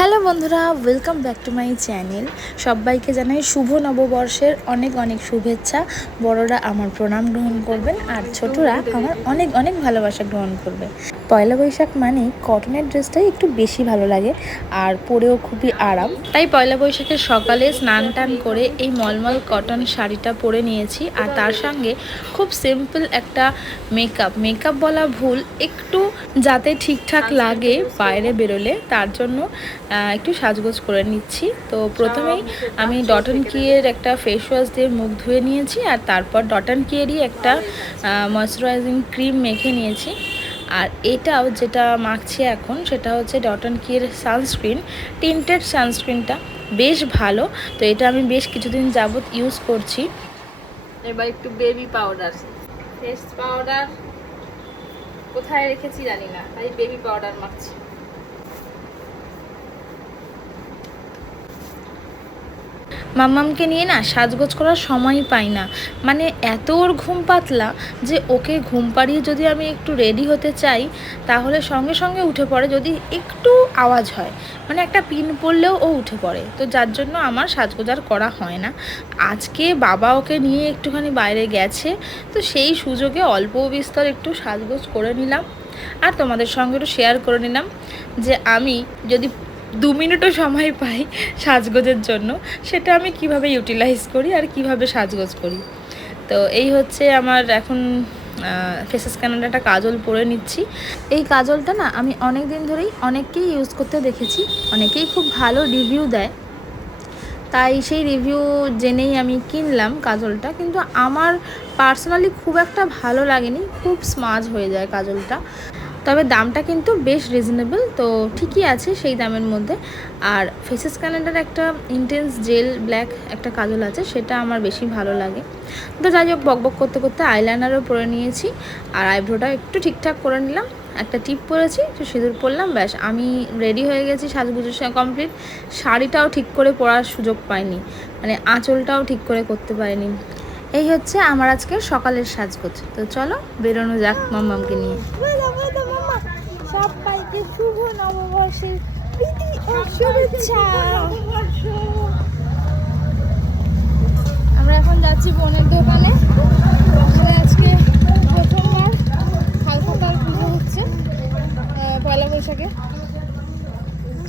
Hello বন্ধুরা welcome back to my channel সবাইকে জানাই শুভ নববর্ষের অনেক অনেক শুভেচ্ছা। বড়রা আমার প্রণাম গ্রহণ করবেন আর ছোটরা আমার অনেক অনেক ভালোবাসা গ্রহণ করবে। পয়লা বৈশাখ মানে কটনের ড্রেসটাই একটু বেশি ভালো লাগে, আর পরেও খুবই আরাম। তাই পয়লা বৈশাখের সকালে স্নান টান করে এই মলমল কটন শাড়িটা পরে নিয়েছি, আর তার সঙ্গে খুব সিম্পল একটা মেকআপ মেকআপ বলা ভুল, একটু যাতে ঠিকঠাক লাগে বাইরে বেরোলে, তার জন্য একটু সাজগোজ করে নিচ্ছি। তো প্রথমেই আমি ডটন কিয়ের একটা ফেস ওয়াশ দিয়ে মুখ ধুয়ে নিয়েছি, আর তারপর ডটন কিয়েরই একটা ময়শ্চারাইজিং ক্রিম মেখে নিয়েছি। আর এটাও যেটা মাখছি এখন, সেটা হচ্ছে ডটন কিয়ের সানস্ক্রিন টিন্টেড সানস্ক্রিনটা বেশ ভালো, তো এটা আমি বেশ কিছুদিন যাবৎ ইউজ করছি। এবার একটু বেবি পাউডার ফেস পাউডার কোথায় রেখেছি জানি না, তাই বেবি পাউডার মাখছি। মাম্মামকে নিয়ে না সাজগোজ করার সময়ই পাই না। মানে এত ওর ঘুম পাতলা যে ওকে ঘুম পাড়িয়ে যদি আমি একটু রেডি হতে চাই, তাহলে সঙ্গে সঙ্গে উঠে পড়ে যদি একটু আওয়াজ হয়। মানে একটা পিন পড়লেও ও উঠে পড়ে। তো যার জন্য আমার সাজগোজ আর করা হয় না। আজকে বাবা ওকে নিয়ে একটুখানি বাইরে গেছে, তো সেই সুযোগে অল্প বিস্তর একটু সাজগোজ করে নিলাম। আর তোমাদের সঙ্গে একটু শেয়ার করে নিলাম যে আমি যদি দু মিনিটও সময় পাই সাজগোজের জন্য। সেটা আমি কীভাবে ইউটিলাইজ করি আর কীভাবে সাজগোজ করি। তো এই হচ্ছে আমার এখন ফেসেস ক্যানাডা একটা কাজল পরে নিচ্ছি। এই কাজলটা না আমি অনেক দিন ধরেই অনেককেই ইউজ করতে দেখেছি। অনেকেই খুব ভালো রিভিউ দেয়। তাই সেই রিভিউ জেনেই আমি কিনলাম কাজলটা। কিন্তু আমার পার্সোনালি খুব একটা ভালো লাগেনি। খুব স্মাজ হয়ে যায় কাজলটা। তবে দামটা কিন্তু বেশ রিজনেবল তো ঠিকই আছে সেই দামের মধ্যে। আর ফেসেস ক্যানাডার একটা ইন্টেন্স জেল ব্ল্যাক একটা কাজল আছে, সেটা আমার বেশি ভালো লাগে। তো যাই হোক বকবক করতে করতে আইলাইনারও পরে নিয়েছি, আর আইব্রোটা একটু ঠিকঠাক করে নিলাম। একটা টিপ পরেছি, একটু সিঁদুর পরলাম, ব্যাস, আমি রেডি হয়ে গেছি সাজগুজোর সঙ্গে কমপ্লিট শাড়িটাও ঠিক করে পরার সুযোগ পাইনি মানে আঁচলটাও ঠিক করে করতে পারিনি। এই হচ্ছে আমার আজকে সকালের সাজগোজ। তো চলো, বেরোনো যাক মাম্মামকে নিয়ে। সবাইকে শুভ নববর্ষের প্রীতি ও শুভেচ্ছা। আমরা এখন যাচ্ছি বোনের দোকানে। ওখানে আজকে প্রথমবার হালখাতার পুজো হচ্ছে পয়লা বৈশাখে।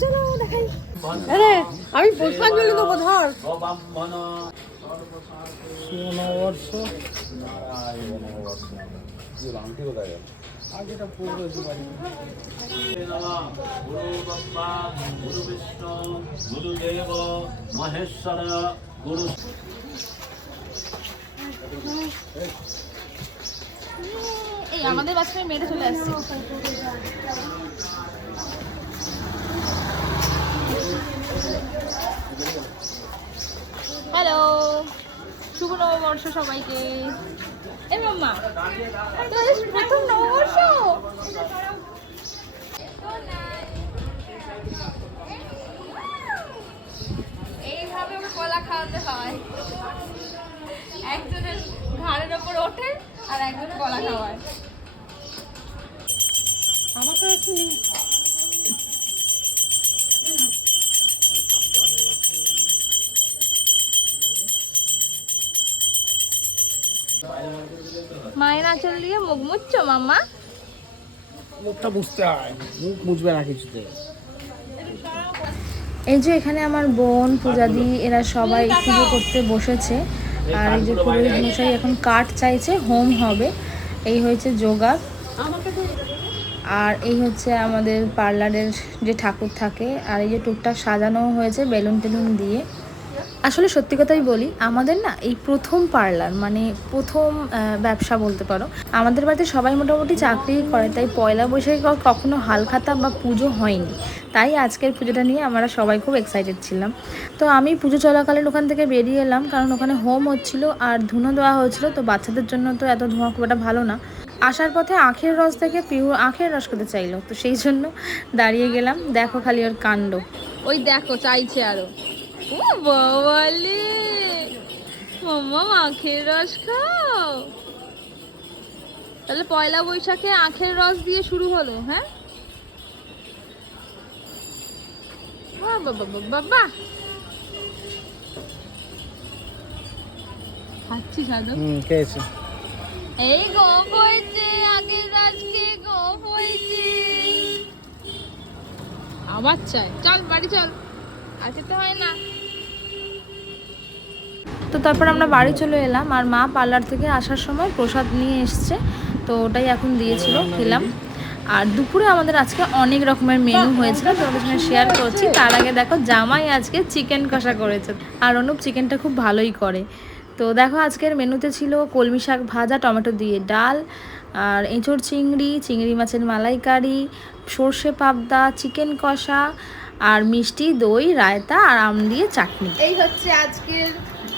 চলো দেখাই। আরে আমি পুষ্পাঞ্জলি দেবো ধর। নববর্ষ। গুরু গুরুদেব মহেশ্বর গুরু আমাদের বাচ্চাটা মেরে চলে আসছে। হ্যালো শুভ নববর্ষ সবাইকে। এইভাবে কলা খাওয়াতে হয়। একজনের ঘাড়ের ওপর ওঠে আর একজন কলা খাওয়ায়। মুখটা বুঝতে হয় মুখ বুঝবে না কিছুতে। এই যে এখানে আমার বোন পূজাদি এরা সবাই পুজো করতে বসেছে। আর এই যে পুরোহিত মশাই এখন কাঠ চাইছে হোম হবে। এই হয়েছে যোগা। আর এই হচ্ছে আমাদের পার্লারের যে ঠাকুর থাকে আর এই যে টুকটাক সাজানো হয়েছে বেলুন টেলুন দিয়ে। আসলে সত্যি কথাই বলি, আমাদের না এই প্রথম পার্লার মানে প্রথম ব্যবসা বলতে পারো, আমাদের বাড়িতে সবাই মোটামুটি চাকরি করে, তাই পয়লা বৈশাখে কখনো হালখাতা বা পুজো হয়নি। তাই আজকের পুজোটা নিয়ে আমরা সবাই খুব এক্সাইটেড ছিলাম। তো আমি পুজো চলাকালীন ওখান থেকে বেরিয়ে এলাম, কারণ ওখানে হোম হচ্ছিল আর ধুনো দেওয়া হয়েছিল তো বাচ্চাদের জন্য তো এত ধোঁয়া খুব একটা ভালো না। আসার পথে আখের রস থেকে পিওর আখের রস খেতে চাইলো, তো সেই জন্য দাঁড়িয়ে গেলাম। দেখো খালি ওর কাণ্ড। ওই দেখো, চাইছে আরও। ও বাবালে মাম্মা আখের রস খাও। তাহলে পয়লা বৈশাখে আখের রস দিয়ে শুরু হলো হ্যাঁ? বাবা বাবা বাবা খাচ্ছি সাধু হুম খেয়েছে। এই গপ হয়েছে আগের গপ হয়েছে। আবার চাই। চল বাড়ি চল। আজকে তো হয় না। তো তারপর আমরা বাড়ি চলে এলাম আর মা পার্লার থেকে আসার সময় প্রসাদ নিয়ে এসছে, তো ওটাই এখন দিয়েছিল, খেলাম। আর দুপুরে আমাদের আজকে অনেক রকমের মেনু হয়েছিল তোমাদের শেয়ার করছি। তার আগে দেখো, জামাই আজকে চিকেন কষা করেছে আর অনুপ চিকেনটা খুব ভালোই করে। তো দেখো, আজকের মেনুতে ছিল কলমি শাক ভাজা, টমেটো দিয়ে ডাল, আর এঁচড় চিংড়ি চিংড়ি মাছের মালাইকারি, সর্ষে পাবদা চিকেন কষা, আর মিষ্টি, দই, রায়তা, আর আম দিয়ে চাটনি। এই হচ্ছে আজকের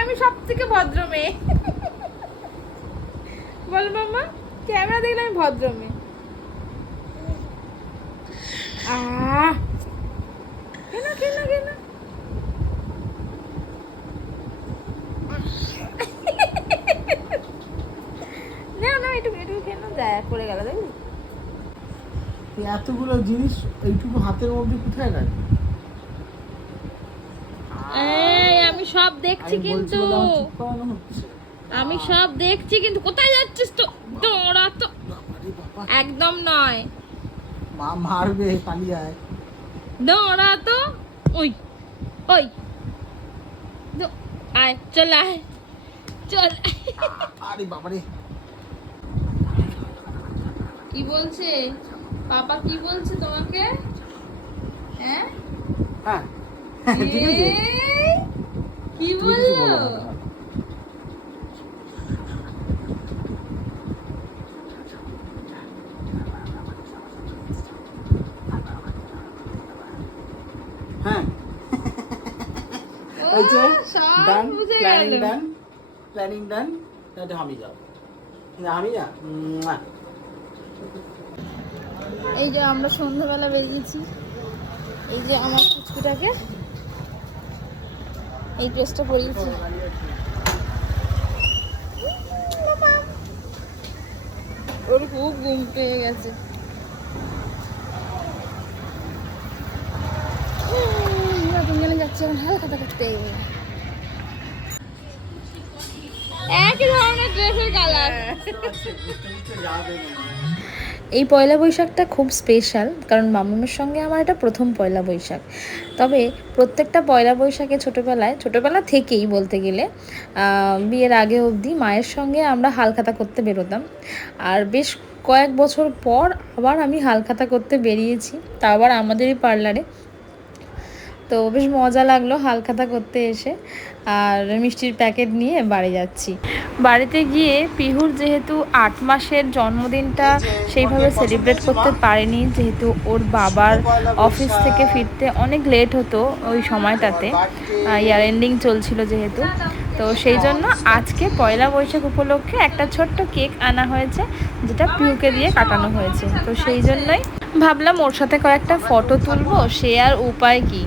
আমি সব থেকে ভদ্র মেয়ে। বল মামা ক্যামেরা দেখলে আমি ভদ্র মেয়ে। এতগুলো জিনিস এইটুকু হাতের মধ্যে কোথায় রাখি এই আমি সব দেখছি কিন্তু। আমি সব দেখছি কিন্তু কোথায় যাচ্ছিস তো? তোরা তো। একদম নয়। মা মারবে পালিয়ে আয়। দৌড়া তো। ওই ওই। আয় চল আয় চল আরে বাবারে। কি বলছে? পাপা কি বলছে তোমাকে? হ্যাঁ? হ্যাঁ ঠিক আছে। কি বলল? হ্যাঁ। ওই যে ডান প্ল্যানিং ডান প্ল্যানিং ডান তাহলে আমি আমি না এই যে আমরা সন্ধ্যাবেলা বেরিয়েছি। এই যে আমার কুচকুটাকে এই ড্রেসটা পরিয়েছি। ওর খুব ঘুম পেয়ে গেছে। যাচ্ছে হালকা করতে একই ধরনের ড্রেসের কালার। এই পয়লা বৈশাখটা খুব স্পেশাল কারণ মামুনের সঙ্গে আমার এটা প্রথম পয়লা বৈশাখ। তবে প্রত্যেকটা পয়লা বৈশাখে ছোটোবেলায়, ছোটোবেলা থেকেই বলতে গেলে বিয়ের আগে অবধি মায়ের সঙ্গে আমরা হালখাতা করতে বেরোতাম। আর বেশ কয়েক বছর পর আবার আমি হালখাতা করতে বেরিয়েছি। তা আবার আমাদেরই পার্লারে তো বেশ মজা লাগল হালখাতা করতে এসে। আর মিষ্টির প্যাকেট নিয়ে বাড়ি যাচ্ছি। বাড়িতে গিয়ে পিহুর যেহেতু আট মাসের জন্মদিনটা সেইভাবে সেলিব্রেট করতে পারেনি। যেহেতু ওর বাবার অফিস থেকে ফিরতে অনেক লেট হতো ওই সময়টাতে। ইয়ার এন্ডিং চলছিল যেহেতু। তো সেই জন্য আজকে পয়লা বৈশাখ উপলক্ষে একটা ছোট্ট কেক আনা হয়েছে যেটা পিহুকে দিয়ে কাটানো হয়েছে। তো সেই জন্যই ভাবলাম ওর সাথে কয়েকটা ফটো তুলবো সে আর উপায় কি?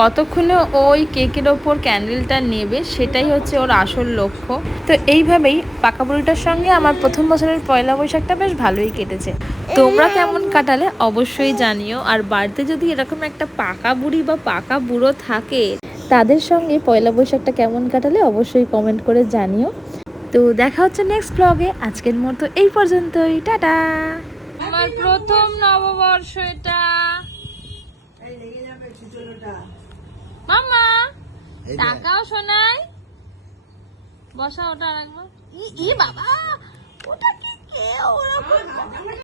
কতক্ষণে ওই কেকের ওপর ক্যান্ডেলটা নেবে সেটাই হচ্ছে ওর আসল লক্ষ্য। তো এইভাবেই পাকা বুড়িটার সঙ্গে আমার প্রথম বছরের পয়লা বৈশাখটা বেশ ভালোই কেটেছে। তোমরা কেমন কাটালে অবশ্যই জানিও। আর বাড়িতে যদি এরকম একটা পাকা বুড়ি বা পাকা বুড়ো থাকে তাদের সঙ্গে পয়লা বৈশাখটা কেমন কাটালে অবশ্যই কমেন্ট করে জানিও। তো দেখা হচ্ছে নেক্সট ব্লগে আজকের মতো এই পর্যন্তই। টাটা! আমার প্রথম নববর্ষ এটা। মামা টাকাও শোনাই বসা ওটা রাখব ই বাবা ওটা কি? কে ওরকম?